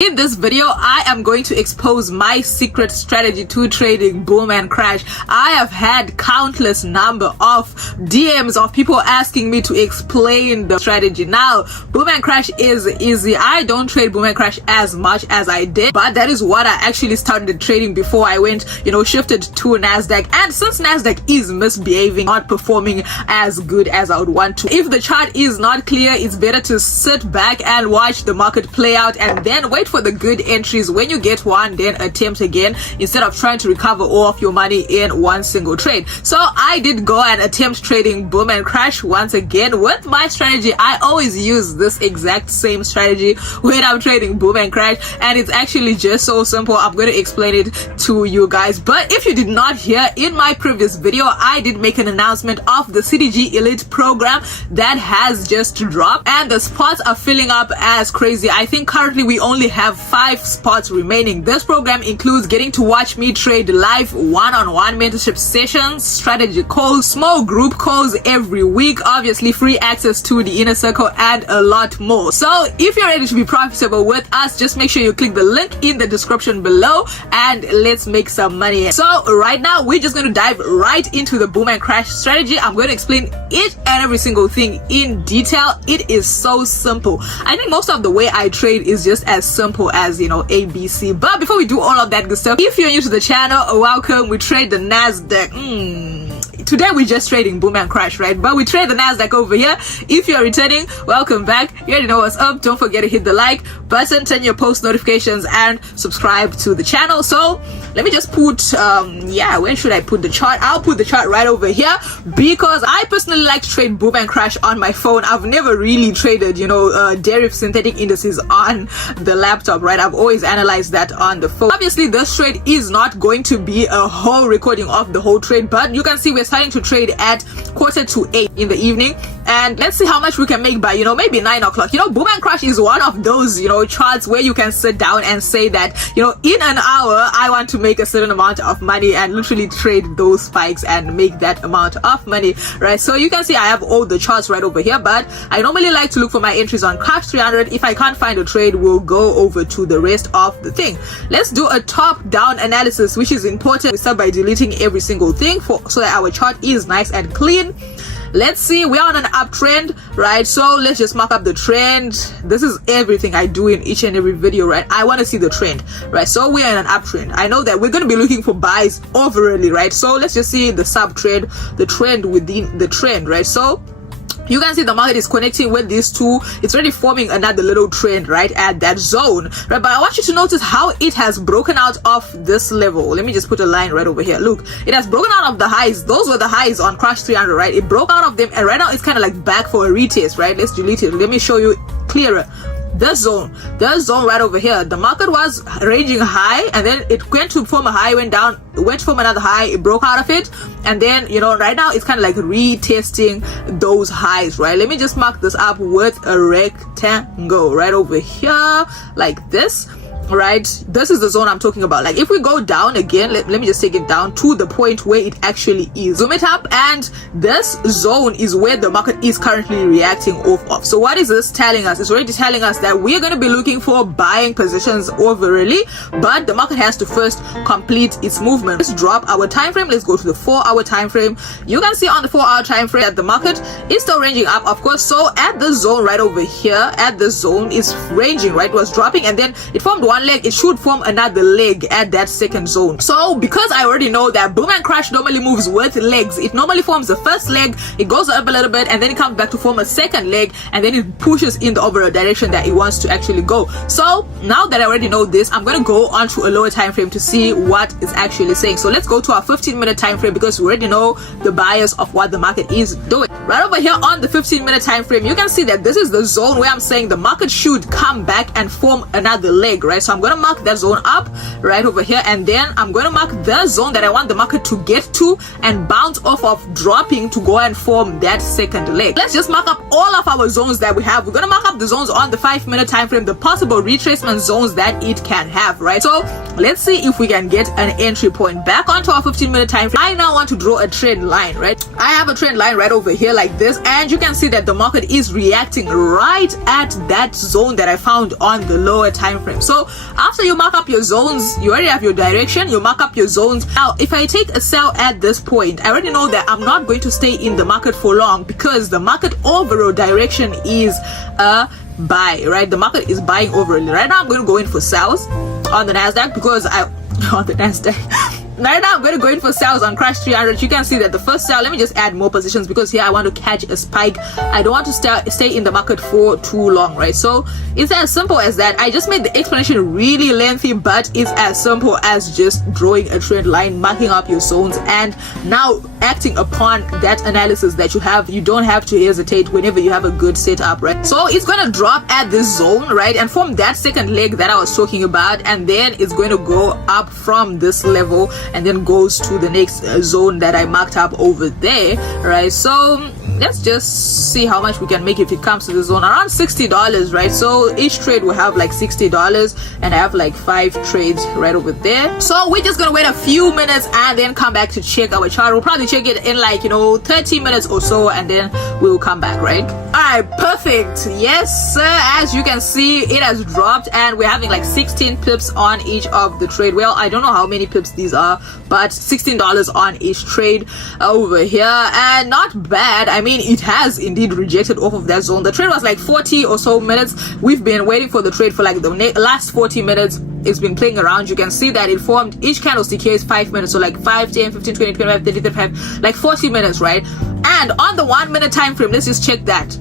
In this video, I am going to expose my secret strategy to trading boom and crash. I have had countless number of DMs of people asking me to explain the strategy. Now, boom and crash is easy. I don't trade boom and crash as much as I did, but that is what I actually started trading before I went, shifted to NASDAQ. And since NASDAQ is misbehaving, not performing as good as I would want to, if the chart is not clear, it's better to sit back and watch the market play out and then wait for the good entries. When you get one, then attempt again instead of trying to recover all of your money in one single trade. So I did go and attempt trading boom and crash once again with my strategy. I always use this exact same strategy when I'm trading boom and crash, and it's actually just so simple. I'm going to explain it to you guys. But if you did not hear, in my previous video I did make an announcement of the CDG Elite program that has just dropped, and the spots are filling up as crazy. I think currently we only have 5 spots remaining. This program includes getting to watch me trade live one-on-one mentorship sessions, strategy calls, small group calls every week, obviously free access to the inner circle, and a lot more. So if you're ready to be profitable with us, just make sure you click the link in the description below and let's make some money. So right now we're just going to dive right into the boom and crash strategy. I'm going to explain each and every single thing in detail. It is so simple. I think most of the way I trade is just as simple as ABC. But before we do all of that good stuff, if you're new to the channel, welcome. We trade the NASDAQ. Today we're just trading boom and crash, right? But we trade the NASDAQ over here. If you're returning, welcome back. You already know what's up. Don't forget to hit the like button, turn your post notifications, and subscribe to the channel. So let me just put where should I put the chart? I'll put the chart right over here because I personally like to trade boom and crash on my phone. I've never really traded derivative synthetic indices on the laptop, right? I've always analyzed that on the phone. Obviously this trade is not going to be a whole recording of the whole trade, but you can see we're starting to trade at 7:45 in the evening, and let's see how much we can make by maybe 9 o'clock. Boom and crash is one of those charts where you can sit down and say that in an hour I want to make a certain amount of money and literally trade those spikes and make that amount of money, right? So you can see I have all the charts right over here, but I normally like to look for my entries on Crash 300. If I can't find a trade, we'll go over to the rest of the thing. Let's do a top down analysis, which is important. We start by deleting every single thing so that our chart is nice and clean. Let's see, we're on an uptrend, right? So let's just mark up the trend. This is everything I do in each and every video, right? I want to see the trend, right? So we're in an uptrend. I know that we're going to be looking for buys overally, right? So let's just see the sub trend, the trend within the trend, right? So you can see the market is connecting with these two. It's already forming another little trend right at that zone, right? But I want you to notice how it has broken out of this level. Let me just put a line right over here. Look, it has broken out of the highs. Those were the highs on Crash 300, right? It broke out of them, and right now it's kind of like back for a retest, right? Let's delete it. Let me show you clearer. This zone right over here, the market was ranging high, and then it went to form a high, went down, went to form another high, it broke out of it, and then right now it's kind of like retesting those highs, right? Let me just mark this up with a rectangle right over here like this, right? This is the zone I'm talking about. Like if we go down again, let me just take it down to the point where it actually is, zoom it up, and this zone is where the market is currently reacting off of. So what is this telling us? It's already telling us that we're going to be looking for buying positions overly, but the market has to first complete its movement. Let's drop our time frame. Let's go to the 4-hour time frame. You can see on the 4-hour time frame that the market is still ranging up, of course. So at the zone right over here, at the zone is ranging, right? It was dropping, and then it formed one leg. It should form another leg at that second zone. So because I already know that boom and crash normally moves with legs, it normally forms the first leg, it goes up a little bit, and then it comes back to form a second leg, and then it pushes in the overall direction that it wants to actually go. So now that I already know this, I'm going to go on to a lower time frame to see what is actually saying. So let's go to our 15-minute time frame because we already know the bias of what the market is doing. Right over here on the 15-minute time frame, you can see that this is the zone where I'm saying the market should come back and form another leg, right? So I'm going to mark that zone up right over here, and then I'm going to mark the zone that I want the market to get to and bounce off of, dropping to go and form that second leg. Let's just mark up all of our zones that we have. We're going to mark up the zones on the 5-minute time frame, the possible retracement zones that it can have, right? So let's see if we can get an entry point. Back onto our 15-minute time frame, I now want to draw a trend line, right? I have a trend line right over here like this, and you can see that the market is reacting right at that zone that I found on the lower time frame. So after you mark up your zones, you already have your direction, you mark up your zones. Now if I take a sell at this point, I already know that I'm not going to stay in the market for long, because the market overall direction is a buy, right? The market is buying overall. Right now I'm going to go in for sells on the Nasdaq, because on the Nasdaq right now I'm going to go in for sales on Crash 300. You can see that the first sell, let me just add more positions, because here I want to catch a spike. I don't want to stay in the market for too long, right? So it's as simple as that. I just made the explanation really lengthy, but it's as simple as just drawing a trend line, marking up your zones, and now acting upon that analysis that you have. You don't have to hesitate whenever you have a good setup, right? So it's going to drop at this zone, right, and form that second leg that I was talking about, and then it's going to go up from this level and then goes to the next zone that I marked up over there, right? So let's just see how much we can make if it comes to the zone. Around $60, right? So each trade will have like $60, and I have like 5 trades right over there. So we're just gonna wait a few minutes and then come back to check our chart. We'll probably check it in like 30 minutes or so, and then we'll come back, right? All right, perfect. Yes sir, as you can see, it has dropped, and we're having like 16 pips on each of the trade. Well, I don't know how many pips these are, but $16 on each trade over here, and not bad. I mean, it has indeed rejected off of that zone. The trade was like 40 or so minutes. We've been waiting for the trade for like the last 40 minutes. It's been playing around. You can see that it formed, each candlestick here is 5 minutes, so like 5, 10, 15, 20, 25, 30, 35, like 40 minutes, right? And on the 1 minute time frame, let's just check that.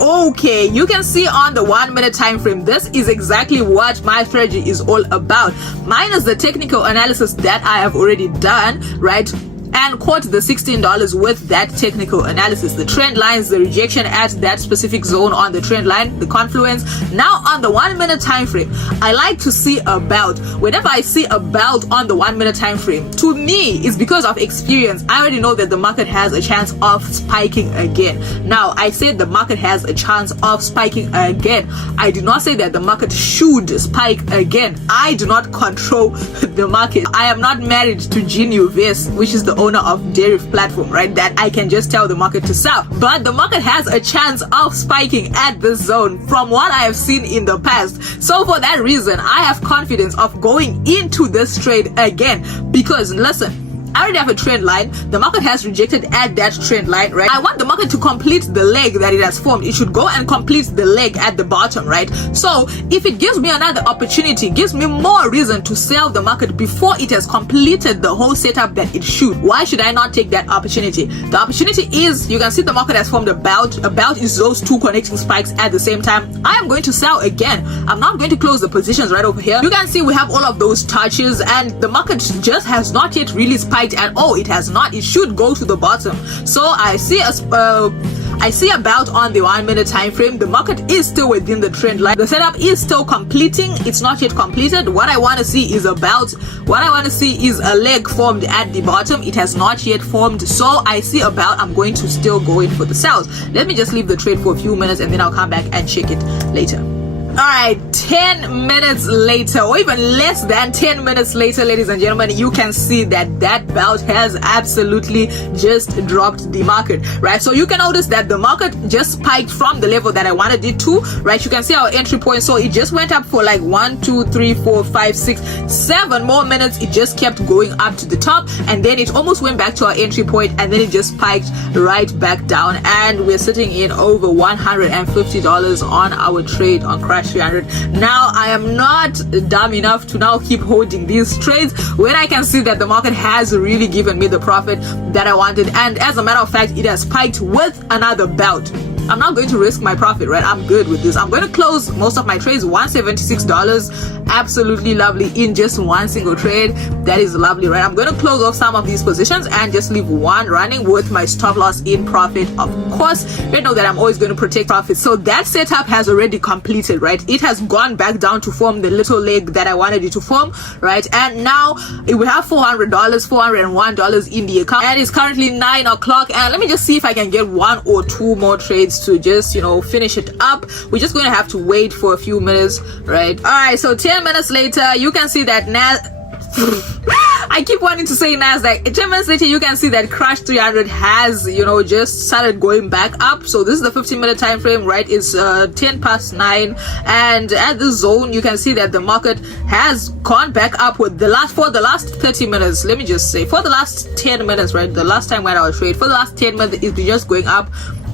Okay, you can see on the 1 minute time frame, this is exactly what my strategy is all about, minus the technical analysis that I have already done, right? And quote the $16 with that technical analysis, the trend lines, the rejection at that specific zone on the trend line, the confluence. Now on the 1 minute time frame, I like to see a belt. Whenever I see a belt on the 1 minute time frame, to me it's because of experience. I already know that the market has a chance of spiking again. Now I said the market has a chance of spiking again. I did not say that the market should spike again. I do not control the market. I am not married to Genius, which is the owner of Derif platform, right, that I can just tell the market to sell. But the market has a chance of spiking at this zone from what I have seen in the past. So for that reason, I have confidence of going into this trade again, because listen, I already have a trend line. The market has rejected at that trend line, right? I want the market to complete the leg that it has formed. It should go and complete the leg at the bottom, right? So if it gives me another opportunity, gives me more reason to sell the market before it has completed the whole setup that it should, why should I not take that opportunity? The opportunity is, you can see the market has formed a belt. A belt is those two connecting spikes at the same time. I am going to sell again. I'm not going to close the positions right over here. You can see we have all of those touches, and the market just has not yet really spiked at all. It has not. It should go to the bottom. So I see a belt on the 1 minute time frame. The market is still within the trend line. The setup is still completing. It's not yet completed. What I want to see is a belt. What I want to see is a leg formed at the bottom. It has not yet formed. So I see a belt. I'm going to still go in for the sells. Let me just leave the trade for a few minutes, and then I'll come back and check it later. Alright, 10 minutes later, or even less than 10 minutes later, ladies and gentlemen, you can see that that belt has absolutely just dropped the market, right? So you can notice that the market just spiked from the level that I wanted it to, right? You can see our entry point. So it just went up for like 1, 2, 3, 4, 5, 6, 7 more minutes. It just kept going up to the top, and then it almost went back to our entry point, and then it just spiked right back down, and we're sitting in over $150 on our trade on Crash 300. Now I am not dumb enough to now keep holding these trades when I can see that the market has really given me the profit that I wanted, and as a matter of fact, it has spiked with another belt. I'm not going to risk my profit, right? I'm good with this. I'm going to close most of my trades, $176. Absolutely lovely in just one single trade. That is lovely, right? I'm going to close off some of these positions and just leave one running with my stop loss in profit. Of course, you know that I'm always going to protect profit. So that setup has already completed, right? It has gone back down to form the little leg that I wanted it to form, right? And now it will have $400, $401 in the account, and it's currently 9 o'clock. And let me just see if I can get 1 or 2 more trades to just, you know, finish it up. We're just going to have to wait for a few minutes, right? All right, so 10 minutes later, you can see that I keep wanting to say NASDAQ. 10 minutes later, you can see that Crash 300 has, you know, just started going back up. So this is the 15-minute time frame, right? It's 10 past 9, and at the zone, you can see that the market has gone back up for the last 30 minutes. Let me just say, for the last 10 minutes, right? The last time when I was trade, for the last 10 minutes, it's been just going up.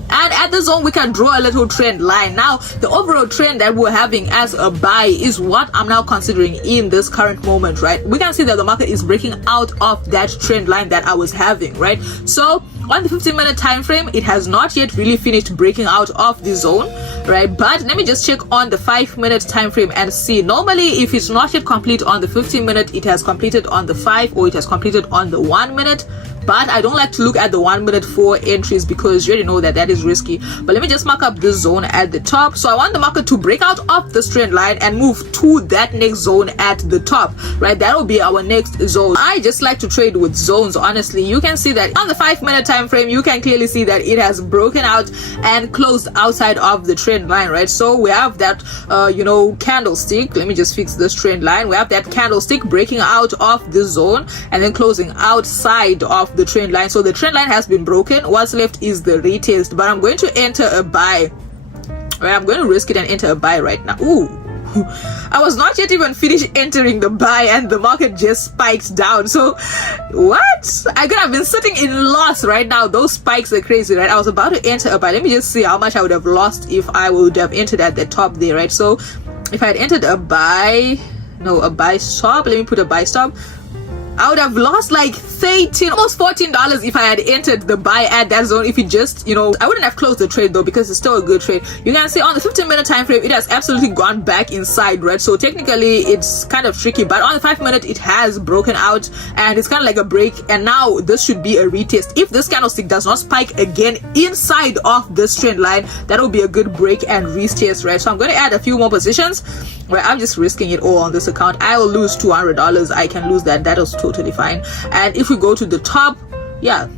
And at the zone, we can draw a little trend line. Now, the overall trend that we're having as a buy is what I'm now considering in this current moment, right? We can see that the market is breaking out of that trend line that I was having, right? So on the 15-minute time frame, it has not yet really finished breaking out of the zone, right? But let me just check on the 5-minute time frame and see. Normally, if it's not yet complete on the 15-minute, it has completed on the 5, or it has completed on the 1 minute. But I don't like to look at the 1 minute for entries because you already know that that is risky. But let me just mark up this zone at the top. So I want the market to break out of this trend line and move to that next zone at the top, right? That will be our next zone. I just like to trade with zones, honestly. You can see that on the 5-minute time frame, you can clearly see that it has broken out and closed outside of the trend line, right? So we have that, you know, candlestick. Let me just fix this trend line. We have that candlestick breaking out of the zone and then closing outside of the trend line. So the trend line has been broken. What's left is the retest, but I'm going to enter a buy, right? I'm going to risk it and enter a buy right now. Ooh, I was not yet even finished entering the buy and the market just spiked down. So what? I could have been sitting in loss right now. Those spikes are crazy, right? I was about to enter a buy. Let me just see how much I would have lost if I would have entered at the top there, right? So if I had entered a buy, no, a buy stop, let me put a buy stop, I would have lost like $13, almost $14 if I had entered the buy at that zone. If it just, you know, I wouldn't have closed the trade though, because it's still a good trade. You can see on the 15-minute time frame, it has absolutely gone back inside, right? So technically it's kind of tricky, but on the 5-minute, it has broken out and it's kind of like a break. And now this should be a retest. If this candlestick does not spike again inside of this trend line, that will be a good break and retest, right? So I'm going to add a few more positions where I'm just risking it all on this account. I will lose $200. I can lose that. That was totally fine. And if we go to the top, yeah,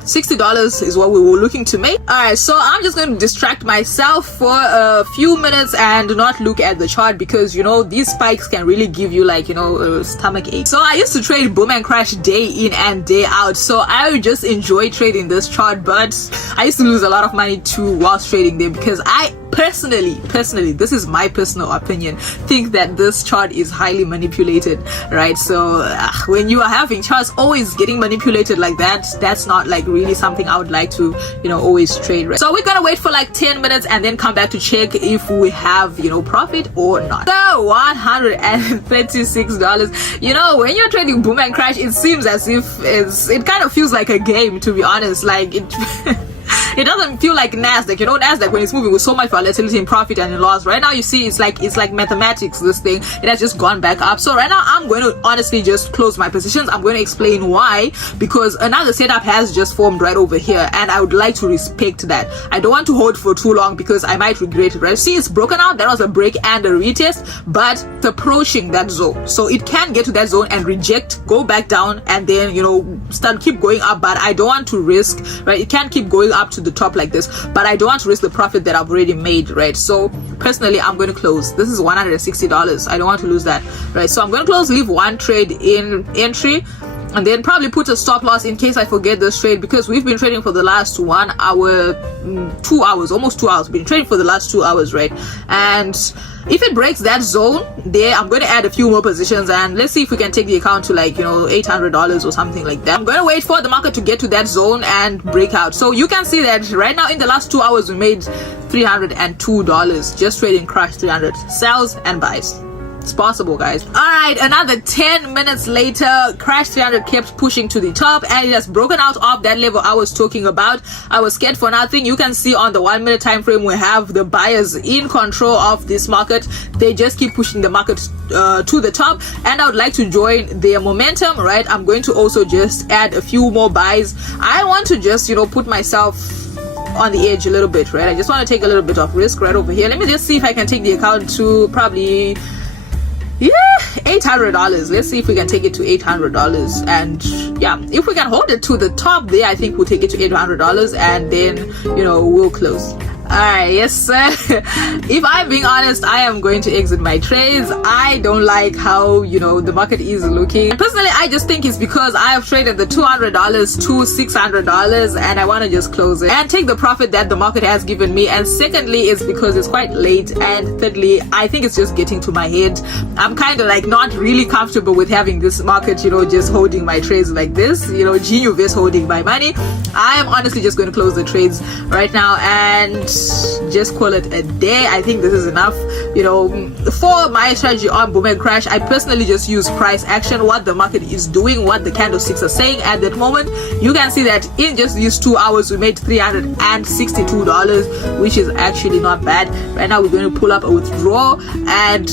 $60 is what we were looking to make. All right, so I'm just going to distract myself for a few minutes and not look at the chart, because you know these spikes can really give you, like, you know, a stomach ache. So I used to trade boom and crash day in and day out, so I would just enjoy trading this chart, but I used to lose a lot of money too whilst trading them, because I personally, this is my personal opinion, think that this chart is highly manipulated, right? So when you are having charts always getting manipulated like that, that's not like really something I would like to, you know, always trade, right? So we're gonna wait for like 10 minutes and then come back to check if we have, you know, profit or not. So $136. You know, when you're trading boom and crash, it seems as if it kind of feels like a game, to be honest. Like it it doesn't feel like NASDAQ. You know, NASDAQ, when it's moving with so much volatility in profit and in loss, right now you see it's like mathematics. This thing, it has just gone back up. So right now I'm going to honestly just close my positions. I'm going to explain why, because another setup has just formed right over here and I would like to respect that. I don't want to hold for too long because I might regret it, right? See, it's broken out. That was a break and a retest, but it's approaching that zone, so it can get to that zone and reject, go back down, and then, you know, keep going up. But I don't want to risk, right? It can keep going up to the top like this, but I don't want to risk the profit that I've already made, right? So personally, I'm going to close. This is $160. I don't want to lose that, right? So I'm going to close, leave one trade in entry, and then probably put a stop loss in case I forget this trade, because we've been trading for the last 1 hour, 2 hours, almost 2 hours. We've been trading for the last 2 hours, right? And if it breaks that zone there, I'm going to add a few more positions and let's see if we can take the account to, like, you know, $800 or something like that. I'm going to wait for the market to get to that zone and break out. So you can see that right now in the last 2 hours we made $302 just trading Crash 300 sells and buys. It's possible, guys. All right, another 10 minutes later, Crash 300 kept pushing to the top, and it has broken out of that level I was talking about. I was scared for nothing. You can see on the 1 minute time frame, we have the buyers in control of this market. They just keep pushing the market to the top, and I would like to join their momentum, right? I'm going to also just add a few more buys. I want to just, you know, put myself on the edge a little bit, right? I just want to take a little bit of risk right over here. Let me just see if I can take the account to probably $800. Let's see if we can take it to $800, and yeah, if we can hold it to the top there, I think we'll take it to $800, and then, you know, we'll close. Alright, yes sir. If I'm being honest, I am going to exit my trades. I don't like how, you know, the market is looking. Personally, I just think it's because I have traded the $200 to $600, and I want to just close it and take the profit that the market has given me. And secondly, it's because it's quite late, and thirdly, I think it's just getting to my head. I'm kind of like not really comfortable with having this market, you know, just holding my trades like this, you know, GUVS holding my money. I am honestly just going to close the trades right now and just call it a day. I think this is enough, you know, for my strategy on boom and crash. I personally just use price action, what the market is doing, what the candlesticks are saying at that moment. You can see that in just these 2 hours we made $362, which is actually not bad. Right now we're going to pull up a withdrawal and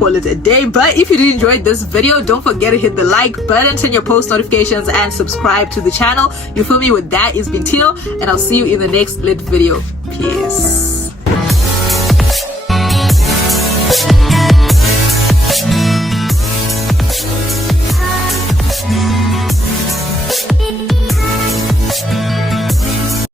call it a day. But if you did enjoy this video, don't forget to hit the like button, turn your post notifications, and subscribe to the channel. You feel me? With that, it's been Tino, and I'll see you in the next lit video. Peace.